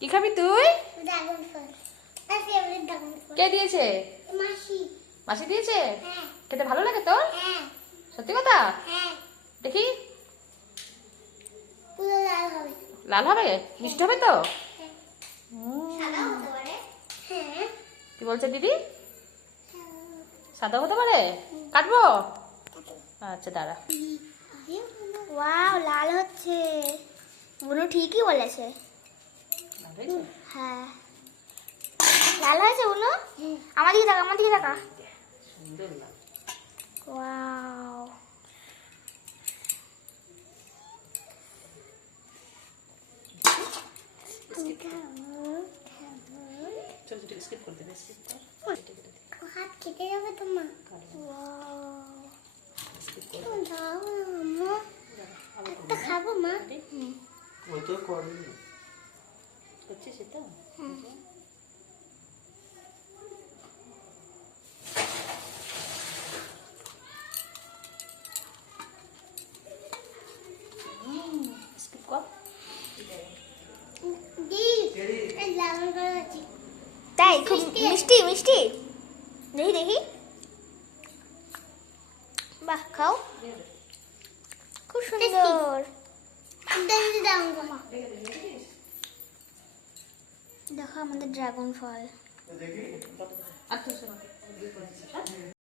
কি খাবি তুই? কে দিয়েছে? মাসি দিয়েছে? খেতে ভালো লাগে তোর? সত্যি কথা? দেখি। লাল হবে? মিষ্টি হবে তো? কি বলছে দিদি? সাদা হতে পারে? কাটবো? আচ্ছা দাঁড়া। ওয়াও, লাল হচ্ছে। গুলো ঠিকই বলেছে। হ্যাঁ, লাল হয়েছে গুলো। আমার দিকে তাকা, আমার দিকে তাকা। সুন্দর লাল। ওয়াও, ছোট ছোট স্কিপ করতে দে, স্কিপ কর। হাত কেটে যাবে তোমার। দাও আম্মু, একটা খাবো মা। ও তো করেনি। করছিস এটা? স্কিপ কর। তাই খুব মিষ্টি মিষ্টি। দেখি দেখি, বাহ, খাও, খুব সুন্দর। দেখো আমাদের ড্রাগন ফল। দেখি আর তুই শোনা।